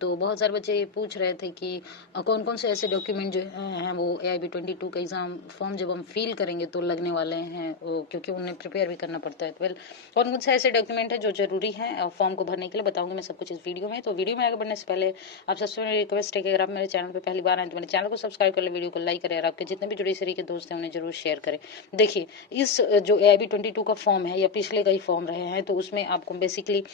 तो बहुत सारे बच्चे ये पूछ रहे थे कि कौन कौन से ऐसे डॉक्यूमेंट जो हैं वो AIB 22 का एग्ज़ाम फॉर्म जब हम फिल करेंगे तो लगने वाले हैं, क्योंकि उन्हें प्रिपेयर भी करना पड़ता है। वेल, कौन कौन से ऐसे डॉक्यूमेंट है जो जरूरी हैं फॉर्म को भरने के लिए, बताऊंगी मैं सब कुछ इस वीडियो में। तो वीडियो में आगे बढ़ने से पहले आप सबसे मेरी रिक्वेस्ट है कि अगर आप मेरे चैनल पर पहली बार आए तो मेरे चैनल को सब्सक्राइब कर ले, वीडियो को लाइक करें और आपके जितने भी जुड़े शरीर के दोस्त हैं उन्हें जरूर शेयर करें। देखिए, इस जो AIB 22 का फॉर्म है या पिछले कई फॉर्म रहे हैं, तो उसमें आपको बेसिकली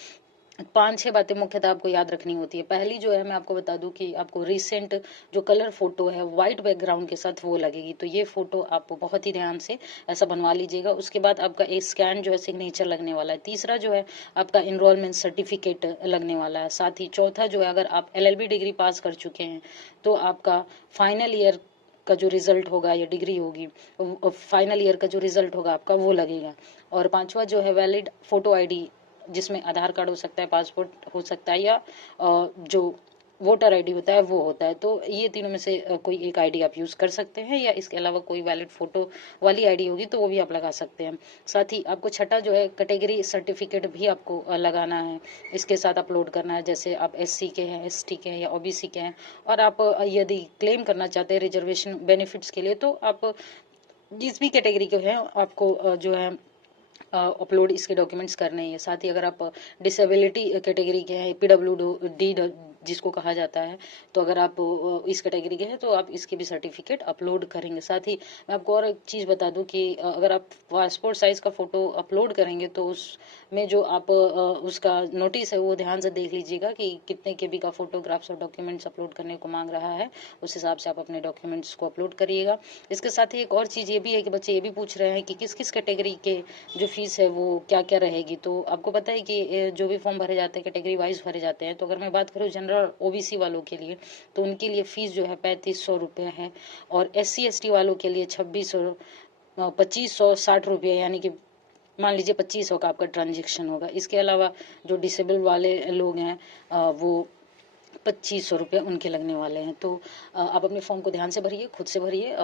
5-6 बातें मुख्यतः आपको याद रखनी होती है। पहली जो है मैं आपको बता दूं कि आपको रिसेंट जो कलर फोटो है व्हाइट बैकग्राउंड के साथ वो लगेगी, तो ये फोटो आप बहुत ही ध्यान से ऐसा बनवा लीजिएगा। उसके बाद आपका एक स्कैन जो है सिग्नेचर लगने वाला है। तीसरा जो है आपका इनरोलमेंट सर्टिफिकेट लगने वाला है। साथ ही चौथा जो है, अगर आप LLB डिग्री पास कर चुके हैं तो आपका फाइनल ईयर का जो रिजल्ट होगा या डिग्री होगी, फाइनल ईयर का जो रिजल्ट होगा आपका वो लगेगा। और पांचवा जो है वैलिड फोटो ID, जिसमें आधार कार्ड हो सकता है, पासपोर्ट हो सकता है, या जो वोटर ID होता है वो होता है। तो ये तीनों में से कोई एक ID आप यूज कर सकते हैं, या इसके अलावा कोई वैलिड फोटो वाली ID होगी तो वो भी आप लगा सकते हैं। साथ ही आपको छठा जो है कैटेगरी सर्टिफिकेट भी आपको लगाना है, इसके साथ अपलोड करना है। जैसे आप SC के हैं, ST के हैं या OBC के हैं, और आप यदि क्लेम करना चाहते हैं रिजर्वेशन बेनिफिट्स के लिए, तो आप जिस भी कैटेगरी के हैं आपको जो है अपलोड इसके डॉक्यूमेंट्स करने हैं। साथ ही अगर आप डिसेबिलिटी कैटेगरी के हैं, PWD जिसको कहा जाता है, तो अगर आप इस कैटेगरी के हैं तो आप इसके भी सर्टिफिकेट अपलोड करेंगे। साथ ही मैं आपको और एक चीज़ बता दूं कि अगर आप पासपोर्ट साइज का फोटो अपलोड करेंगे तो उसमें जो आप उसका नोटिस है वो ध्यान से देख लीजिएगा कि कितने KB का फोटोग्राफ्स और डॉक्यूमेंट्स अपलोड करने को मांग रहा है, उस हिसाब से आप अपने डॉक्यूमेंट्स को अपलोड करिएगा। इसके साथ ही एक और चीज़ ये भी है कि बच्चे ये भी पूछ रहे हैं कि किस किस कैटेगरी के जो फीस है वो क्या क्या रहेगी। तो आपको पता है कि जो भी फॉर्म भरे जाते हैं कैटेगरी वाइज भरे जाते हैं। तो अगर मैं बात करूँ जनरल OBC वालों के लिए, तो उनके लिए फीस जो है 3500 रुपये है, और SC ST वालों के लिए 2560 रुपये, यानी कि मान लीजिए 2500 का आपका ट्रांजेक्शन होगा। इसके अलावा जो डिसेबल वाले लोग हैं वो 2500 रुपये उनके लगने वाले हैं। तो आप अपने फॉर्म को ध्यान से भरिए, खुद से भरिए।